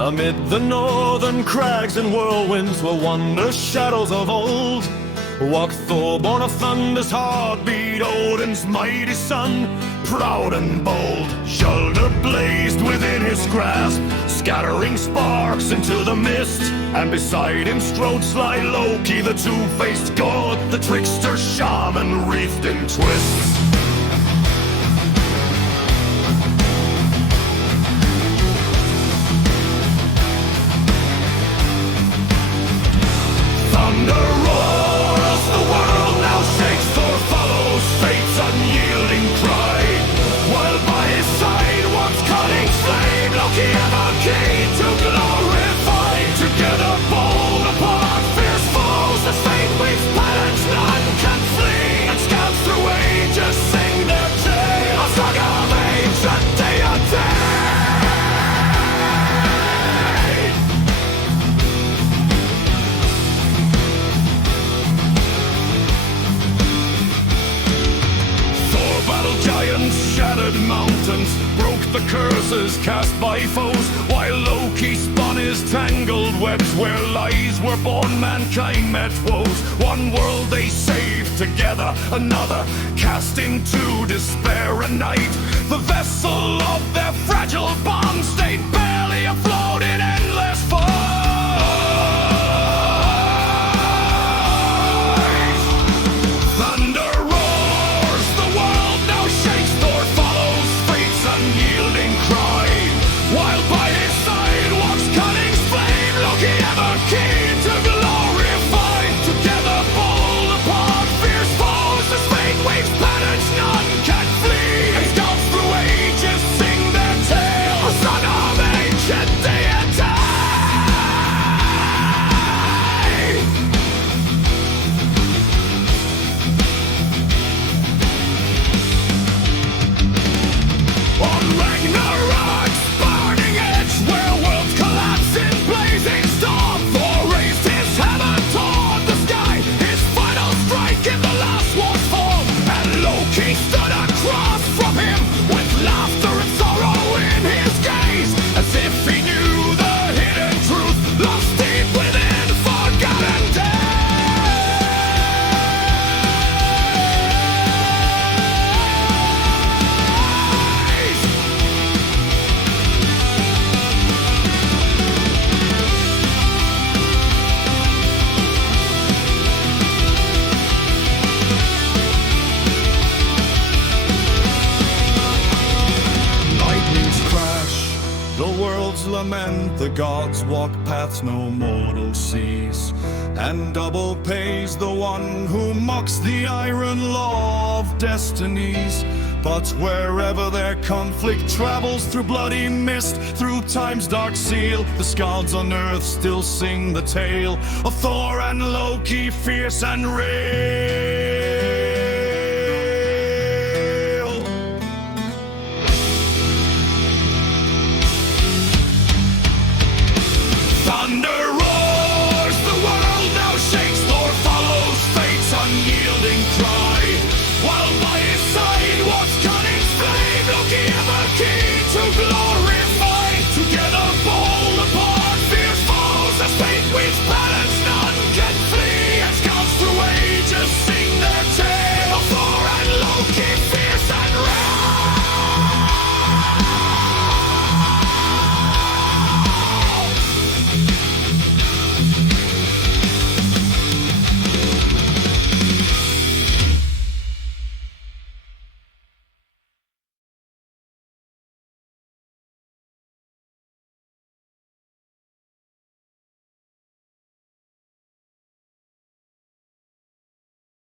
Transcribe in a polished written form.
Amid the northern crags and whirlwinds will wander shadows of old. Walked Thor, born of thunder's heartbeat, Odin's mighty son, proud and bold. Mjölnir blazed within his grasp, scattering sparks into the mist. And beside him strode sly Loki, the two-faced god, the trickster shaman wreathed in twists. Thunder roars, the world now shakes, Thor follows fate's unyielding cry. While by his side walks cunning flame, Loki ever keen to glorify. Together bold upon fierce foes, as fate weaves patterns none can flee. And scouts through ages sing their tale, a saga of ancient deity. Giants shattered mountains, broke the curses cast by foes, while Loki spun his tangled webs where lies were born, mankind met woes. One world they saved together, another cast into despair and night. The vessel of their fragile bond stayed barely afloat in endless fight. Thunder roars, the world now shakes, Thor follows fate's unyielding cry. While by his side walks cunning's flame, Loki ever keen to glorify. Together bold upon fierce foes, as fate waves patterns none can flee. And scouts through ages sing their tale, a son of ancient deity. On Ragnarok's burning edge, where worlds collapse in blazing storm, Thor raised his hammer toward the sky, his final strike in the last war's form. And Loki stood across from him, with laughter and sorrow in his gaze, as if he knew the hidden truth, lost deep within forgotten days. Lightnings crash, the worlds lament, the gods walk paths no mortal sees, and double pays the one who mocks the iron law of destinies. But wherever their conflict travels through bloody mist, through time's dark seal, the Skalds on earth still sing the tale of Thor and Loki, fierce and rare.